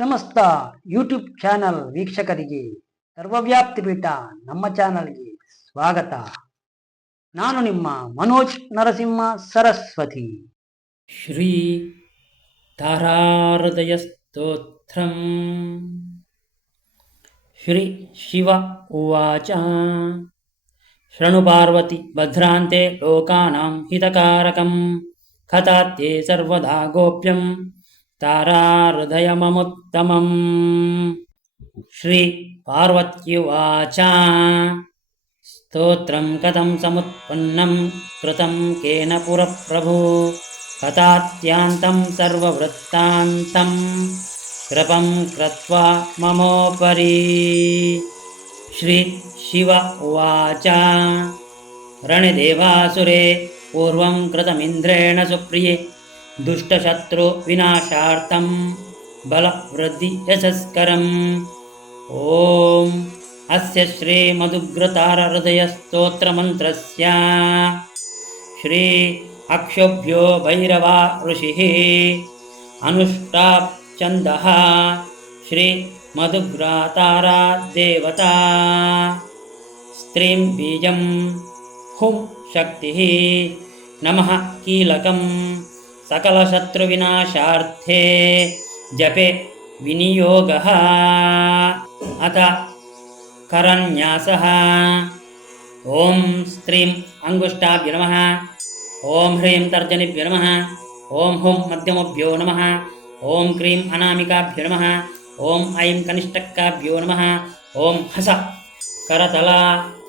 ಸಮಸ್ತ YouTube channel ವೀಕ್ಷಕರಿಗೆ ಸರ್ವವ್ಯಾಪ್ತಿ ಪೀಠ ನಮ್ಮ ಚಾನಲ್ಗೆ ಸ್ವಾಗತ. ನಾನು ನಿಮ್ಮ ಮನೋಜ್ ನರಸಿಂಹ ಸರಸ್ವತಿ. ಶ್ರೀ ತಾರಾಹೃದಯ ಸ್ತೋತ್ರಂ. ಶ್ರೀ ಶಿವ ಉವಾಚ. ಶೃಣು ಪಾರ್ವತಿ ಭದ್ರಾಂತೆ ಲೋಕಾನಾಂ ಹಿತಕಾರಕಂ ಕಥಾತ್ಯೆ ಸರ್ವದಾ ಗೋಪ್ಯಂ ತಾರಾಹೃದಯಮುತ್ತಮಂ. ಶ್ರೀ ಪಾರ್ವತ್ಯುವಾಚ. ಸ್ತೋತ್ರಂ ಕಥಂ ಸಮುತ್ಪನ್ನಂ ಕೃತಂ ಕೇನ ಪುರಪ್ರಭು ಕಥಾತ್ಯಾಂತಂ ಸರ್ವವೃತ್ತಾಂತಂ ಕೃಪಂ ಕೃತ್ವಾ ಮಮೋಪರಿ. ಶ್ರೀ ಶಿವ ಉವಾಚ. ರಣದೇವಾಸುರೆ ಪೂರ್ವಂ ಕೃತಮಿಂದ್ರೇಣ ಸುಪ್ರಿಯೆ ದುಷ್ಟಶತ್ರು ವಿನಾಶಾರ್ಥಂ ಬಲವೃದ್ಧಿ ಯಶಸ್ಕರಂ. ಓಂ ಅಸ್ಯ ಶ್ರೀ ಮಧುಗ್ರತಾರಹೃದಯ ಸ್ತೋತ್ರಮಂತ್ರಸ್ಯ ಶ್ರೀ ಅಕ್ಷೋಭ್ಯೋ ಭೈರವಾ ಋಷಿಃ ಅನುಷ್ಠಾಪ್ ಛಂದಃ ಶ್ರೀ ಮಧುಗ್ರತಾರಾ ದೇವತಾ ಸ್ತ್ರೀಂ ಬೀಜಂ ಹುಂ ಶಕ್ತಿಃ ನಮಃ ಕೀಲಕಂ ಸಕಲಶತ್ರುವಿನಾಶಾರ್ಥೇ ಜಪೆ ವಿನಿಯೋಗಃ. ಅಥ ಕರನ್ಯಾಸಃ. ಓಂ ಸ್ತ್ರೀಂ ಅಂಗುಷ್ಟಾಭ್ಯೋ ನಮಃ. ಓಂ ಹ್ರೀಂ ತರ್ಜನಿಭ್ಯೋ ನಮಃ. ಓಂ ಹುಂ ಮಧ್ಯಮಭ್ಯೋ ನಮಃ. ಓಂ ಕ್ರೀಂ ಅನಾಮಿಕಾಭ್ಯೋ ನಮಃ. ಓಂ ಐಂ ಕನಿಷ್ಠಕ್ಕಾಭ್ಯೋ ನಮಃ. ಓಂ ಹಸ ಕರತಲ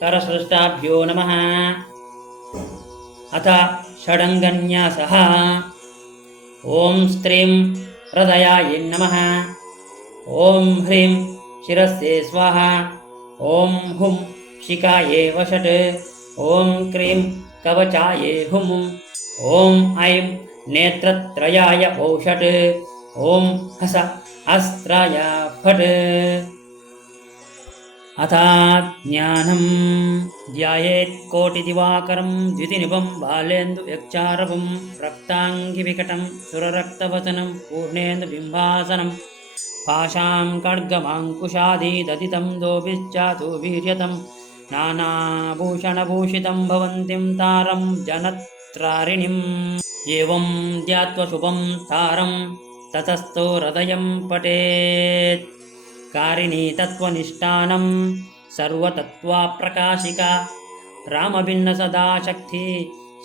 ಕರಸೃಷ್ಟಾಭ್ಯೋ ನಮಃ. ಅಥ ಷಡಂಗನ್ಯಾಸಃ. ಓಂ ಸ್ತ್ರೀಂ ಹೃದಯಾಯ ನಮಃ. ಓಂ ಹ್ರೀಂ ಶಿರಸ್ಸೇ ಸ್ವಾಹಾ. ಓಂ ಹುಂ ಶಿಖಾಯೇ ವಷಟ್. ಓಂ ಕ್ರೀಂ ಕವಚಾಯೇ ಹುಂ. ಓಂ ಐಂ ನೇತ್ರತ್ರಯಾಯ ಔಷಟ್. ಓಂ ಹಸ ಅಸ್ತ್ರಾಯ ಫಟ್. ಅಥ ಜ್ಞಾನಂ ಧ್ಯಾಯೇತ್ ಕೋಟಿದಿವಾಕರಂ ದ್ಯುತಿನಿಭಂ ಬಾಲೇಂದು ಯಕ್ಷಾರವಂ ರಕ್ತಾಂಗಿ ವಿಕಟಂ ಸುರರಕ್ತವಸನಂ ಪೂರ್ಣೇಂದು ಬಿಂಬಾಸನಂ ಪಾಶಾಂ ಖಡ್ಗಮಾಂಕುಶಾದೀದದಿತಂ ದೋಭಿಶ್ಚಾತು ವೀರ್ಯತಂ ನಾನಾಭೂಷಣಭೂಷಿತಂ ಭವಂತಿಂ ತಾರಂ ಜನತ್ರಾರಿಣಿಂ. ಏವಂ ಧ್ಯಾತ್ವ ಶುಭಂ ತಾರಂ ತತಸ್ಥೋ ಹೃದಯಂ ಪಠೇತ್. ಕಾರಿಣೀ ತತ್ವನಿಷ್ಠಾನಂ ಸರ್ವತತ್ವಾಪ್ರಕಾಶಿಕಾ ರಾಮಭಿನ್ನ ಸದಾ ಶಕ್ತಿ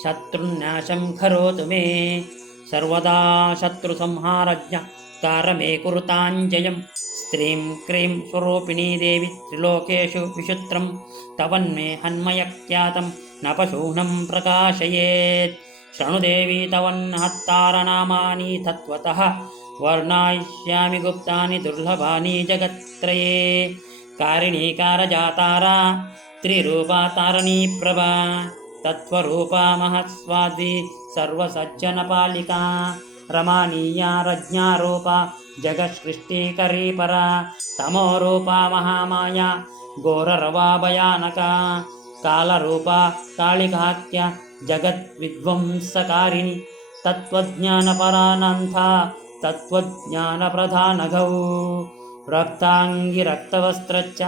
ಶತ್ರುನ್ಯಾಶಂ ಕರೋತು ಮೇ. ಸರ್ವದಾ ಶತ್ರು ಸಂಹಾರಜ್ಞ ಕಾರಮೇ ಕುರುತಾಂಜಯಂ. ಸ್ತ್ರೀಂ ಕ್ರೀಂ ಸ್ವರೂಪಿಣೀ ದೇವಿ ತ್ರಿಲೋಕೇಶು ವಿಶುತ್ರಂ ತವನ್ಮೇ ಹನ್ಮಯಕ್ಖ್ಯಾತಂ ನ ಪಶೂನಂ ಪ್ರಕಾಶಯೇತ್. ಶೃಣುದೇವಿ ತವನ್ನಹತ್ತಾರನಾಮಾನಿ ತತ್ವತಃ ವರ್ಣಯಿಷ್ಯಾಮಿ ಗುಪ್ತಾನಿ ದುರ್ಲಭಾನಿ ಜಗತ್ತ್ರಯೇ. ಕಾರಿಣೀ ಕಾರಜಾತಾರಾ ತ್ರಿರೂಪಾ ತಾರಣೀ ಪ್ರಭಾ ತತ್ವರೂಪಾ ಮಹತ್ಸ್ವಾದ್ವಿ ಸರ್ವಸಜ್ಜನಪಾಲಿಕಾ ರಮಾಣೀಯಾ ರಜ್ಞಾರೂಪಾ ಜಗತ್ಸೃಷ್ಟಿಕರೀ ಪರಾ ತಮೋರೂಪಾ ಮಹಾಮಾಯಾ ಘೋರರವಾ ಭಯಾನಕಾ ಕಾಲರೂಪಾ ಕಾಳಿಕಾತ್ಯ ಜಗದ್ವಿಧ್ವಂಸಕಾರಿಣಿ ತತ್ವಜ್ಞಾನಪರಾನಂಥ ತತ್ವಜ್ಞಾನಪ್ರಧಾನಗೌ. ರಕ್ತಾಂಗಿ ರಕ್ತವಸ್ತ್ರಚ್ಚ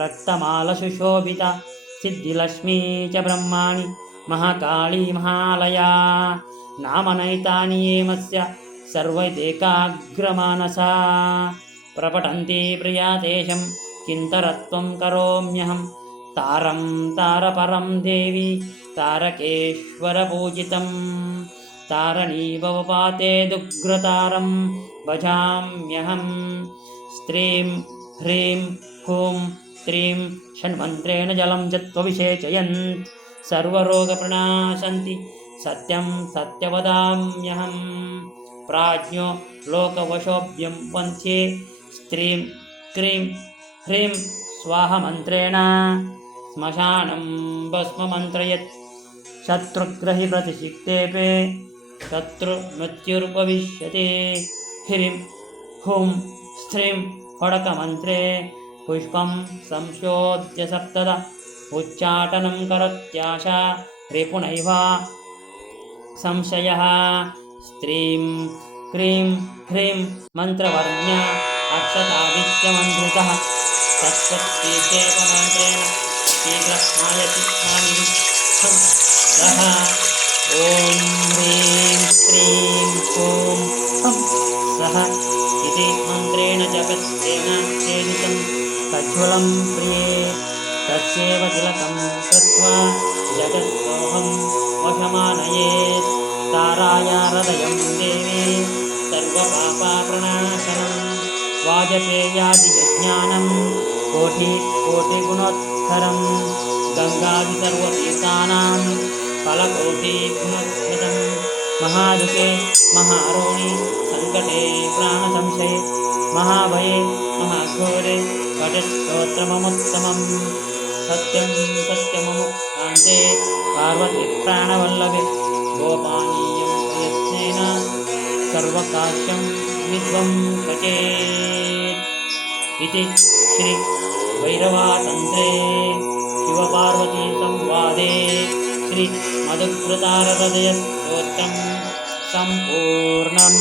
ರಕ್ತಮಾಲಸುಶೋಭಿತ ಸಿದ್ಧಿಲಕ್ಷ್ಮೀ ಚ ಬ್ರಹ್ಮಾಣಿ ಮಹಾಕಾಳಿ ಮಹಾಲಯಾ ನಾಮನೈತಾನಿ ಯೇಮಸ್ಯ ಸರ್ವೈದೇಕಾಗ್ರಮಾನಸಾ ಪ್ರಪಠಂತಿ ಪ್ರಿಯಾ ತೇಷಂ ಕಿಂತರತ್ವಂ ಕರೋಮ್ಯಹಂ. ತಾರಂ ತಾರಪರಂ ದೇವಿ ತಾರಕೇಶ್ವರ ಪೂಜಿತಂ ತಾರಣೀ ಭವಪಾತೆ ದುಗ್ರತಾರಂ ಭಜಾಮ್ಯಹಂ. ಸ್ತ್ರೀಂ ಹ್ರೀಂ ಹೂಂ ತ್ರೀಂ ಷಣ್ಮಂತ್ರೇಣ ಜಲಂ ಜತ್ವಭಿಷೇಚಯನ್ ಸರ್ವರೋಗಪ್ರಣಾಶಂತಿ ಸತ್ಯಂ ಸತ್ಯವದಾಮ್ಯಹಂ. ಪ್ರಾಜ್ಞೋ ಲೋಕವಶೋಭ್ಯಂ ವಂದ್ಯೆ. ಸ್ತ್ರೀಂ ಕ್ರೀಂ ಹ್ರೀಂ ಸ್ವಾಹಮಂತ್ರೇಣ ಸ್ಮಶಾನಂ ಭಸ್ಮಮಂತ್ರಯತ್. ಶತ್ರುಗ್ರಹಿ ಪ್ರತಿಷಿಕ್ತೇಪೆ ಶತ್ರು ಮೃತ್ಯುರ್ಭವಿಷ್ಯತಿ. ಹ್ರೀಂ ಹುಂ ಸ್ತ್ರೀಂ ಫಡಕಮಂತ್ರೇ ಪುಷ್ಪಂ ಸಂಶೋಧ್ಯ ಸಪ್ತದ ಉಚ್ಚಾಟನಂ ಕರತ್ಯಾಶಾ ರಿಪುನೈವ ಸಂಶಯಃ. ಸ್ತ್ರೀಂ ಕ್ರೀಂ ಹ್ರೀಂ ಮಂತ್ರವರ್ಣ್ಯ अक्षतादित्यमन्त्रितः तत्त्वत्तीर्थेपमन्त्रेण शीघ्रस्नायति स्नानिविद्धं सः ॐ ह्रीं क्रीं ॐ हं सः इति मन्त्रेण जपत्येन चेदितं तज्ज्वलं प्रिये तस्यैव तिलकं कृत्वा जगत्सोऽहं वशमानयेत् ताराय हृदयं देवे सर्वपापप्रणाशनं वाजपेयादियज्ञानं कोटिगुणोत्तरं गङ्गादिसर्वतीर्थानां फलकोटिगुणोत्कृतं महादुःखे महारोणे सङ्कटे प्राणसंशये महाभये महाघोरे कटस्तोत्रममुत्तमम् सत्यं सत्यममुक्तान्ते पार्वतीप्राणवल्लभे गोपानीयं प्रयत्नेन सर्वकाश्यं विद्वं पचेत् इति श्री भैरवातन्त्रे शिवपार्वतीसंवादे श्री मधुकृतारहृदयस्तोत्रं सम्पूर्णम्।